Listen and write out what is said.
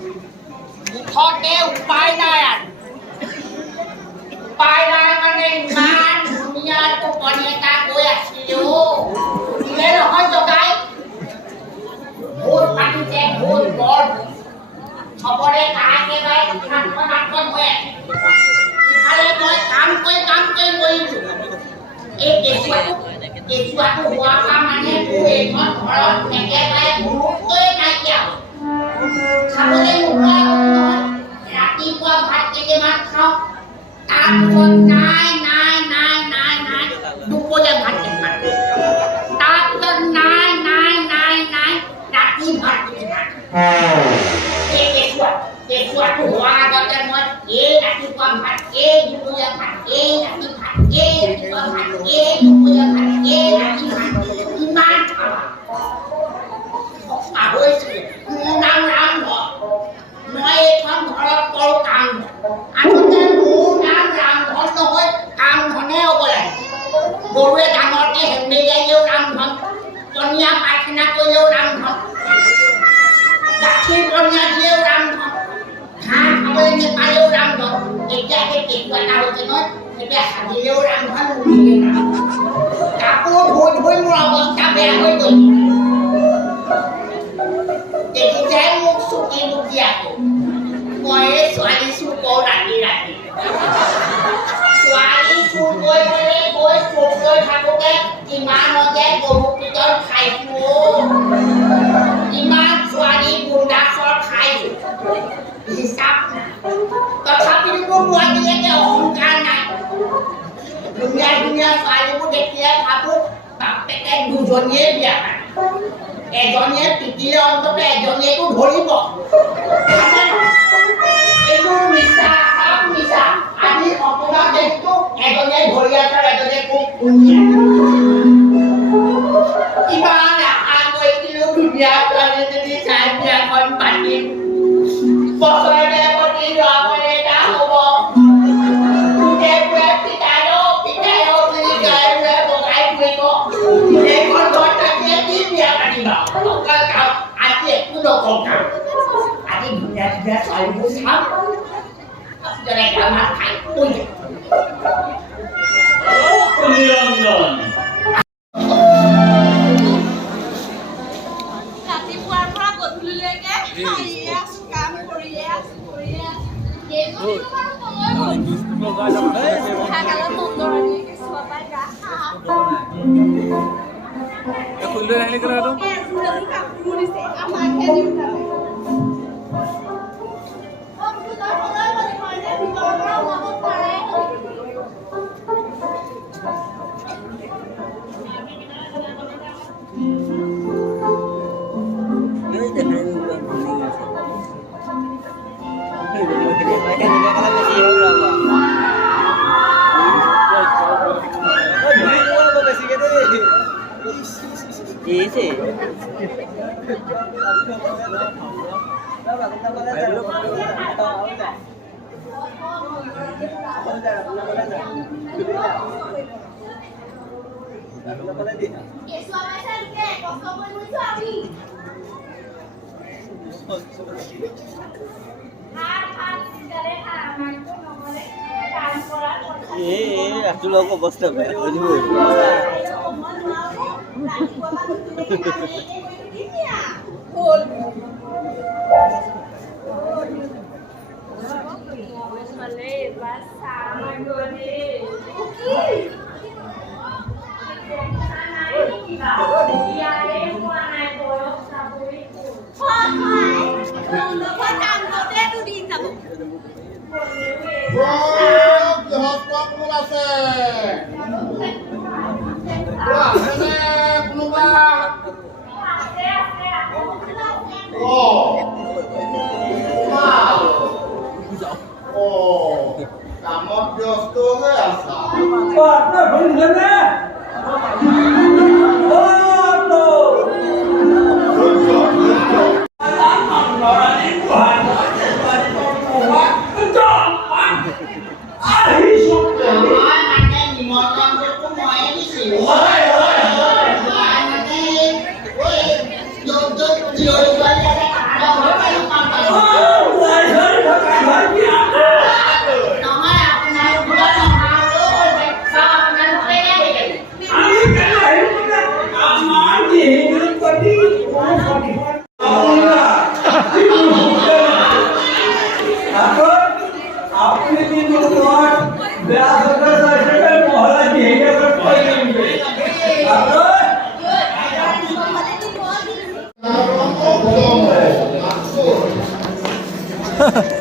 মুঠতে উপায় নাই আৰু উপায় নাই মানে ইমান ধুনীয়া টোপনি এটা গৈ আছিলো দিলে নহয় জগাই ভোট পাতিছে ভোট বৰ চবৰে একেবাৰে নাটখন হৈ আছে ইফালে মই কাম কৰি মৰিছো এই কেঁচুৱাটো হোৱা মানে মোৰ এইখন ঘৰত একেবাৰে গুৰুত্বই নাইকিয়া খাবলৈ নোপোৱা ৰাতিপুৱা ভাত কেইটামান খাওঁ তাৰপিছত নাই দুপৰীয়া ভাত কেইটামান তাৰপিছত নাই ৰাতি ভাত কেইটামান এই কেঁচুৱাটো হোৱাৰ আগতে মই এই ৰাতিপুৱা ভাত এই দুপৰীয়া ভাত এই ৰাতি ভাত এই ৰাতিপুৱা ভাত এই দুপৰীয়া ভাত এই ৰাতি ভাত ইমান খাবা পাহৰিছিলো মোৰ নাম ৰামধন মই এইখন ঘৰত কৰো কাম আগতে মোৰ নাম ৰামধন নহয় কামধনে হ'ব লাগে গৰুৱে ডাঙৰকে হেমেলিয়ালেও ৰামধন পনীয়া পায়খানা কৰিলেও ৰামধন গাখীৰ পনীয়া দিলেও ৰামধন ঘাঁহ খাবলৈ নেপালেও ৰামধন এতিয়া সেই কেঁচুৱা এটা হৈছে নহয় এতিয়া হাগিলেও ৰামধন মুৰিলেও ৰামধন কাপোৰ ধুই মোৰ অৱস্থা বেয়া হৈ গ'ল দেখিছে মোক চুকি মুকি আকৌ মই ছোৱালী চুৰ কৰোঁ ৰাতি ছোৱালী চুৰ গৈ চুৰ কৰি থাকোঁতে ইমানতে গৰু পিতল খাইছো ইমান ছোৱালী গুণ্ডাচৰ খাইছো হিচাপ তথাপিতো মোৰ ছোৱালীলৈকে অহংকাৰ নাই ধুনীয়া ছোৱালীবোৰ দেখিলে ভাবোঁ বাপেকে দুজনীয়ে বিয়া পায় এজনীয়ে পিটিলে অন্তত এজনীয়েতো ধৰিব এইবোৰ মিছা আজি সপোনত দেখিছো এজনীয়ে ধৰি আছে এজনীয়ে খুব ধুনীয়া কিমান আশা কৰিছিলো ধুনীয়া ছোৱালীজনী চাই বিয়াখন পাতিম বছৰে প্ৰতি ল'ৰাবোৰে এটা হ'ব পিতাই বুলি গায়ে বগাই ফুৰিব এইখন ঘৰত থাকিলে কি বিয়া পাতিবা আজি একো নকওঁ আজি ধুনীয়া ছোৱালীবোৰ চাম ভাত খাই শুই ৰাতিপুৱাৰ পৰা গধূলিলৈকে খাইয়ে আছো কাম কৰিয়ে আছো অৱস্থা বেয়া কামত ব্যস্ত হৈ আছা Yo, Thank you.